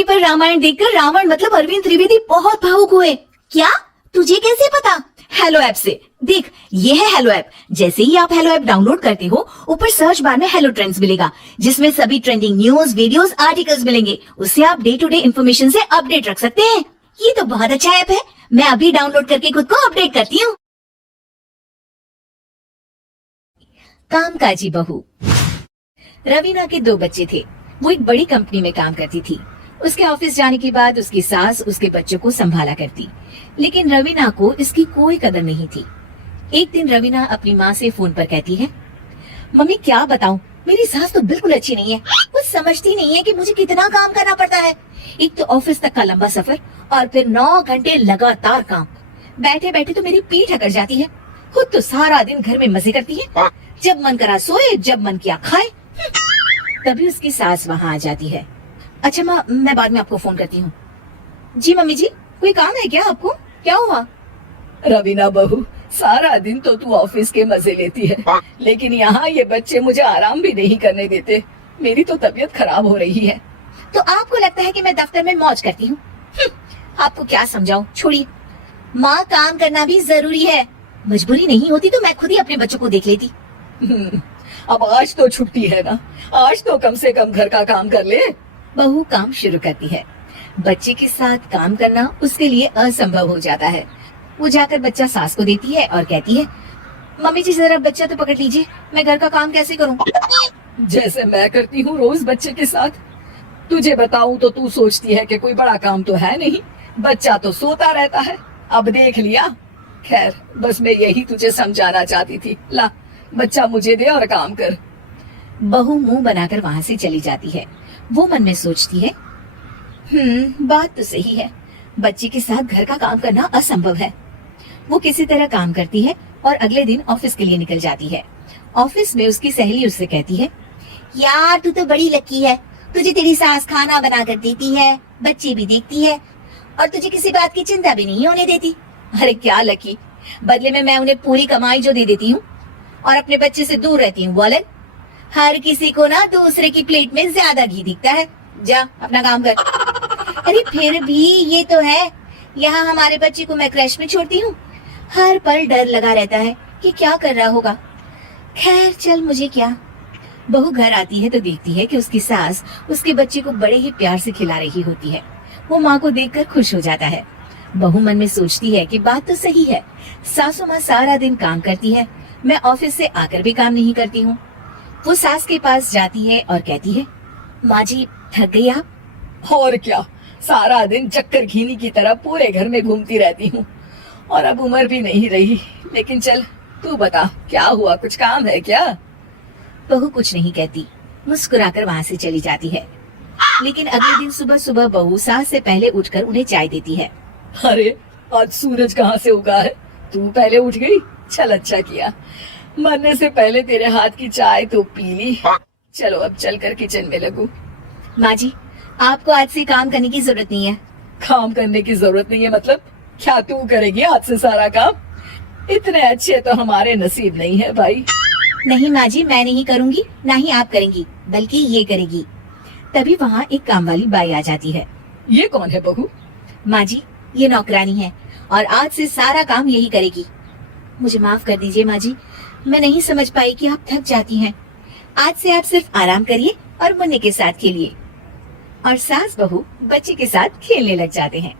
TV पर रामायण देखकर रावण मतलब अरविंद त्रिवेदी बहुत भावुक हुए। क्या? तुझे कैसे पता? हेलो ऐप से देख, ये है हेलो ऐप। जैसे ही आप हेलो ऐप डाउनलोड करते हो, ऊपर सर्च बार में हेलो ट्रेंड्स मिलेगा, जिसमें सभी ट्रेंडिंग न्यूज, वीडियोस, आर्टिकल्स मिलेंगे। उससे आप डे टू डे इन्फॉर्मेशन से अपडेट रख सकते हैं। ये तो बहुत अच्छा ऐप है। मैं अभी डाउनलोड करके खुद को अपडेट करती हूँ। कामकाजी बहू। रवीना के 2 बच्चे थे। वो एक बड़ी कंपनी में काम करती थी। उसके ऑफिस जाने के बाद उसकी सास उसके बच्चों को संभाला करती, लेकिन रवीना को इसकी कोई कदर नहीं थी। एक दिन रवीना अपनी माँ से फोन पर कहती है, मम्मी क्या बताऊं, मेरी सास तो बिल्कुल अच्छी नहीं है। वो समझती नहीं है कि मुझे कितना काम करना पड़ता है। एक तो ऑफिस तक का लंबा सफर और फिर 9 घंटे लगातार काम। बैठे बैठे तो मेरी पीठ अकड़ जाती है। खुद तो सारा दिन घर में मजे करती है, जब मन करा सोए, जब मन किया खाए। तभी उसकी सास वहाँ आ जाती है। अच्छा माँ, मैं बाद में आपको फोन करती हूँ। जी मम्मी जी, कोई काम है क्या आपको? क्या हुआ? रवीना बहू, सारा दिन तो तू ऑफिस के मजे लेती है, लेकिन यहाँ ये बच्चे मुझे आराम भी नहीं करने देते। मेरी तो तबीयत खराब हो रही है। तो आपको लगता है कि मैं दफ्तर में मौज करती हूँ? आपको क्या समझाऊं, छोड़िए। माँ, काम करना भी जरूरी है। मजबूरी नहीं होती तो मैं खुद ही अपने बच्चों को देख लेती। अब आज तो छुट्टी है ना, आज तो कम से कम घर का काम कर ले। बहू काम शुरू करती है। बच्चे के साथ काम करना उसके लिए असंभव हो जाता है। वो जाकर बच्चा सास को देती है और कहती है, मम्मी जी जरा बच्चा तो पकड़ लीजिए, मैं घर का काम कैसे करूं? जैसे मैं करती हूँ रोज बच्चे के साथ। तुझे बताऊं तो तू सोचती है कि कोई बड़ा काम तो है नहीं, बच्चा तो सोता रहता है। अब देख लिया। खैर, बस मैं यही तुझे समझाना चाहती थी। ला, बच्चा मुझे दे और काम कर। बहू मुंह बनाकर वहाँ से चली जाती है। वो मन में सोचती है, बात तो सही है, बच्चे के साथ घर का काम करना असंभव है। वो किसी तरह काम करती है और अगले दिन ऑफिस के लिए निकल जाती है। ऑफिस में उसकी सहेली उससे कहती है, यार तू तो बड़ी लकी है, तुझे तेरी सास खाना बना कर देती है, बच्चे भी देखती है और तुझे किसी बात की चिंता भी नहीं होने देती। अरे क्या लकी, बदले में मैं उन्हें पूरी कमाई जो दे देती हूँ और अपने बच्चे से दूर रहती हूँ। वो अलग, हर किसी को ना दूसरे की प्लेट में ज्यादा घी दिखता है। जा अपना काम कर। अरे फिर भी ये तो है, यहाँ हमारे बच्चे को मैं क्रैश में छोड़ती हूँ, हर पल डर लगा रहता है कि क्या कर रहा होगा। खैर चल, मुझे क्या। बहू घर आती है तो देखती है कि उसकी सास उसके बच्चे को बड़े ही प्यार से खिला रही होती है। वो माँ को देखकर खुश हो जाता है। बहू मन में सोचती है कि बात तो सही है, सासू माँ सारा दिन काम करती है, मैं ऑफिस से आकर भी काम नहीं करती हूँ। वो सास के पास जाती है और कहती है, माँ जी थक गई आप? और क्या, सारा दिन चक्कर घीनी की तरह पूरे घर में घूमती रहती हूँ और अब उम्र भी नहीं रही। लेकिन चल तू बता, क्या हुआ, कुछ काम है क्या? बहू कुछ नहीं कहती, मुस्कुराकर वहाँ से चली जाती है। लेकिन अगले दिन सुबह सुबह बहू सास से पहले उठकर उन्हें चाय देती है। अरे आज सूरज कहाँ से उगा है, तू पहले उठ गई। चल अच्छा किया, मरने से पहले तेरे हाथ की चाय तो पी ली। चलो अब चलकर किचन में लगूं। माँ जी, आपको आज से काम करने की जरूरत नहीं है। काम करने की जरूरत नहीं है मतलब? क्या तू करेगी आज से सारा काम? इतने अच्छे तो हमारे नसीब नहीं है भाई। नहीं माँ जी, मैं नहीं करूँगी, ना ही आप करेंगी, बल्कि ये करेगी। तभी वहाँ एक काम वाली बाई आ जाती है। ये कौन है बहू? माँ जी, ये नौकरानी है और आज से सारा काम यही करेगी। मुझे माफ कर दीजिए माँ जी, मैं नहीं समझ पाई कि आप थक जाती हैं। आज से आप सिर्फ आराम करिए और मुन्ने के साथ खेलिए। और सास बहू बच्चे के साथ खेलने लग जाते हैं।